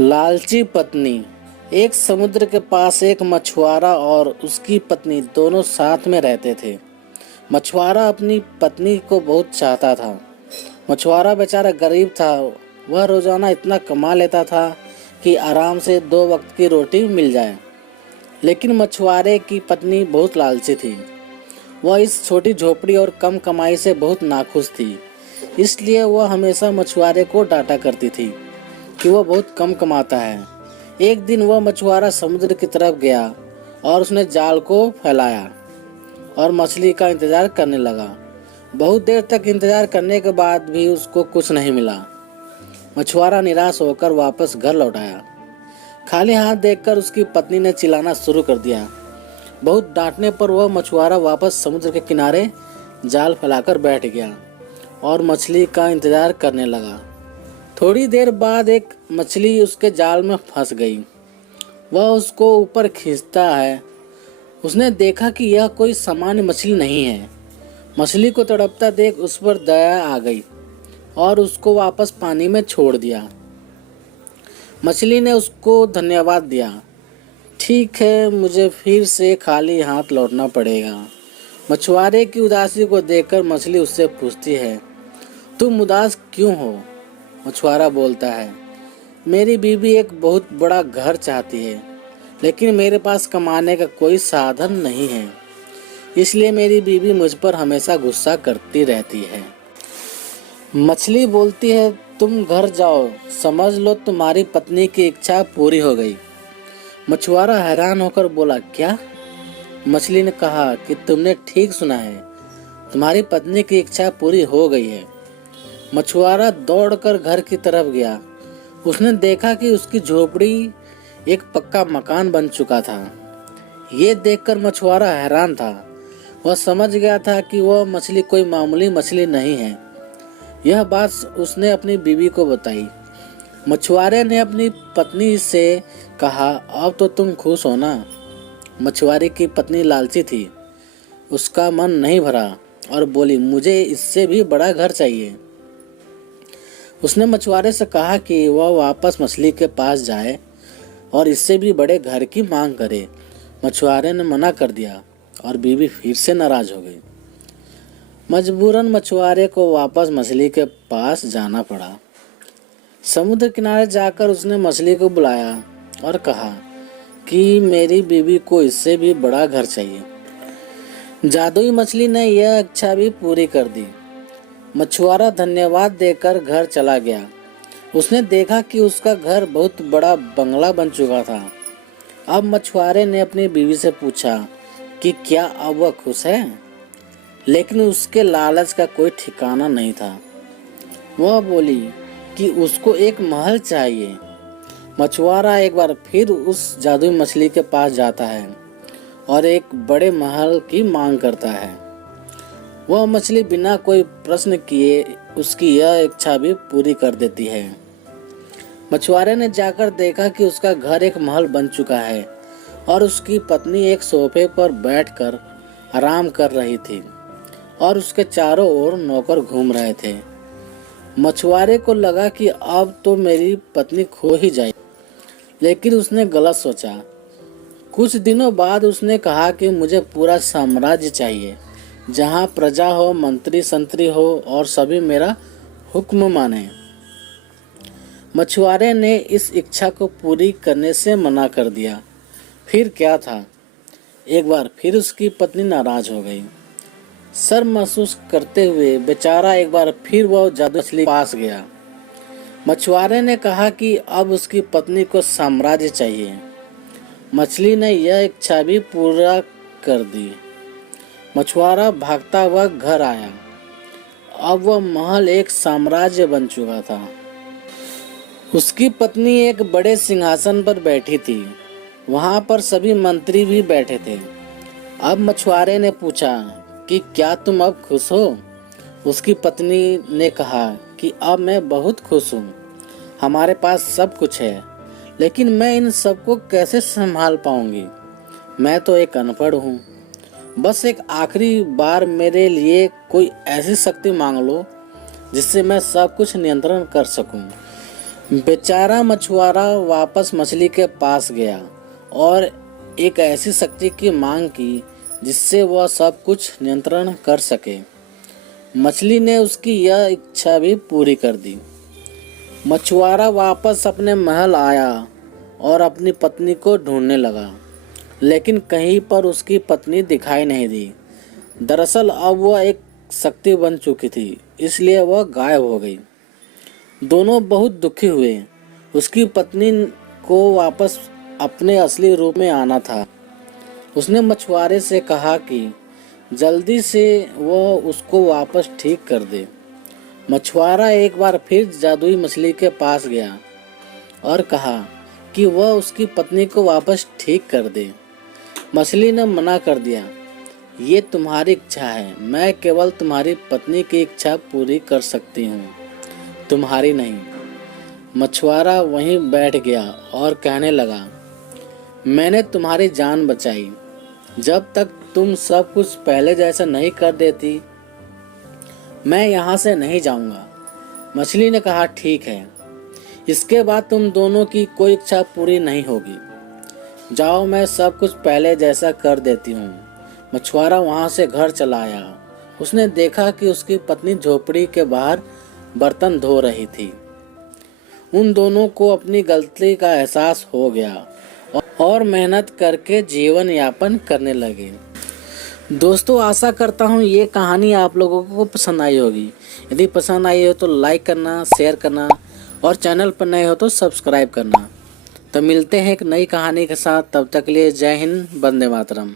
लालची पत्नी। एक समुद्र के पास एक मछुआरा और उसकी पत्नी दोनों साथ में रहते थे। मछुआरा अपनी पत्नी को बहुत चाहता था। मछुआरा बेचारा गरीब था। वह रोजाना इतना कमा लेता था कि आराम से 2 वक्त की रोटी मिल जाए। लेकिन मछुआरे की पत्नी बहुत लालची थी। वह इस छोटी झोपड़ी और कम कमाई से बहुत नाखुश थी। इसलिए वह हमेशा मछुआरे को डांटा करती थी कि वह बहुत कम कमाता है। एक दिन वह मछुआरा समुद्र की तरफ गया और उसने जाल को फैलाया और मछली का इंतजार करने लगा। बहुत देर तक इंतजार करने के बाद भी उसको कुछ नहीं मिला। मछुआरा निराश होकर वापस घर लौट आया। खाली हाथ देखकर उसकी पत्नी ने चिल्लाना शुरू कर दिया। बहुत डांटने पर वह मछुआरा वापस समुद्र के किनारे जाल फैलाकर बैठ गया और मछली का इंतजार करने लगा। थोड़ी देर बाद एक मछली उसके जाल में फंस गई। वह उसको ऊपर खींचता है। उसने देखा कि यह कोई सामान्य मछली नहीं है। मछली को तड़पता देख उस पर दया आ गई और उसको वापस पानी में छोड़ दिया। मछली ने उसको धन्यवाद दिया। ठीक है, मुझे फिर से खाली हाथ लौटना पड़ेगा। मछुआरे की उदासी को देखकर मछली उससे पूछती है, तुम उदास क्यों हो? मछुआरा बोलता है, मेरी बीवी एक बहुत बड़ा घर चाहती है, लेकिन मेरे पास कमाने का कोई साधन नहीं है। इसलिए मेरी बीवी मुझ पर हमेशा गुस्सा करती रहती है। मछली बोलती है, तुम घर जाओ, समझ लो तुम्हारी पत्नी की इच्छा पूरी हो गई। मछुआरा हैरान होकर बोला, क्या? मछली ने कहा कि तुमने ठीक सुना है, तुम्हारी पत्नी की इच्छा पूरी हो गई है। मछुआरा दौड़कर घर की तरफ गया। उसने देखा कि उसकी झोपड़ी एक पक्का मकान बन चुका था। ये देखकर मछुआरा हैरान था। वह समझ गया था कि वह मछली कोई मामूली मछली नहीं है। यह बात उसने अपनी बीवी को बताई। मछुआरे ने अपनी पत्नी से कहा, अब तो तुम खुश हो ना? मछुआरे की पत्नी लालची थी। उसका मन नहीं भरा और बोली, मुझे इससे भी बड़ा घर चाहिए। उसने मछुआरे से कहा कि वह वापस मछली के पास जाए और इससे भी बड़े घर की मांग करे। मछुआरे ने मना कर दिया और बीवी फिर से नाराज हो गई। मजबूरन मछुआरे को वापस मछली के पास जाना पड़ा। समुद्र किनारे जाकर उसने मछली को बुलाया और कहा कि मेरी बीवी को इससे भी बड़ा घर चाहिए। जादुई मछली ने यह इच्छा भी पूरी कर दी। मछुआरा धन्यवाद देकर घर चला गया। उसने देखा कि उसका घर बहुत बड़ा बंगला बन चुका था। अब मछुआरे ने अपनी बीवी से पूछा कि क्या अब वह खुश है, लेकिन उसके लालच का कोई ठिकाना नहीं था। वह बोली कि उसको एक महल चाहिए। मछुआरा एक बार फिर उस जादुई मछली के पास जाता है और एक बड़े महल की मांग करता है। वह मछली बिना कोई प्रश्न किए उसकी यह इच्छा भी पूरी कर देती है। मछुआरे ने जाकर देखा कि उसका घर एक महल बन चुका है और उसकी पत्नी एक सोफे पर बैठकर आराम कर रही थी और उसके चारों ओर नौकर घूम रहे थे। मछुआरे को लगा कि अब तो मेरी पत्नी खो ही जाए, लेकिन उसने गलत सोचा। कुछ दिनों बाद उसने कहा कि मुझे पूरा साम्राज्य चाहिए, जहाँ प्रजा हो, मंत्री संतरी हो और सभी मेरा हुक्म माने। मछुआरे ने इस इच्छा को पूरी करने से मना कर दिया। फिर क्या था, एक बार फिर उसकी पत्नी नाराज हो गई। शर्म महसूस करते हुए बेचारा एक बार फिर वह जादू मछली पास गया। मछुआरे ने कहा कि अब उसकी पत्नी को साम्राज्य चाहिए। मछली ने यह इच्छा भी पूरा कर दी। मछुआरा भागता हुआ घर आया। अब वह महल एक साम्राज्य बन चुका था। उसकी पत्नी एक बड़े सिंहासन पर बैठी थी। वहां पर सभी मंत्री भी बैठे थे। अब मछुआरे ने पूछा कि क्या तुम अब खुश हो? उसकी पत्नी ने कहा कि अब मैं बहुत खुश हूँ। हमारे पास सब कुछ है, लेकिन मैं इन सबको कैसे संभाल पाऊंगी? मैं तो एक अनपढ़ हूँ। बस एक आखिरी बार मेरे लिए कोई ऐसी शक्ति मांग लो जिससे मैं सब कुछ नियंत्रण कर सकूं। बेचारा मछुआरा वापस मछली के पास गया और एक ऐसी शक्ति की मांग की जिससे वह सब कुछ नियंत्रण कर सके। मछली ने उसकी यह इच्छा भी पूरी कर दी। मछुआरा वापस अपने महल आया और अपनी पत्नी को ढूंढने लगा, लेकिन कहीं पर उसकी पत्नी दिखाई नहीं दी। दरअसल अब वह एक शक्ति बन चुकी थी, इसलिए वह गायब हो गई। दोनों बहुत दुखी हुए। उसकी पत्नी को वापस अपने असली रूप में आना था। उसने मछुआरे से कहा कि जल्दी से वह उसको वापस ठीक कर दे। मछुआरा एक बार फिर जादुई मछली के पास गया और कहा कि वह उसकी पत्नी को वापस ठीक कर दे। मछली ने मना कर दिया, ये तुम्हारी इच्छा है, मैं केवल तुम्हारी पत्नी की इच्छा पूरी कर सकती हूँ, तुम्हारी नहीं। मछुआरा वहीं बैठ गया और कहने लगा, मैंने तुम्हारी जान बचाई। जब तक तुम सब कुछ पहले जैसा नहीं कर देती, मैं यहाँ से नहीं जाऊँगा। मछली ने कहा, ठीक है, इसके बाद तुम दोनों की कोई इच्छा पूरी नहीं होगी। जाओ, मैं सब कुछ पहले जैसा कर देती हूँ। मछुआरा वहाँ से घर चला आया। उसने देखा कि उसकी पत्नी झोपड़ी के बाहर बर्तन धो रही थी। उन दोनों को अपनी गलती का एहसास हो गया और मेहनत करके जीवन यापन करने लगे। दोस्तों, आशा करता हूँ ये कहानी आप लोगों को पसंद आई होगी। यदि पसंद आई हो तो लाइक करना, शेयर करना और चैनल पर नए हो तो सब्सक्राइब करना। तो मिलते हैं एक नई कहानी के साथ। तब तक के लिए जय हिंद, वंदे मातरम।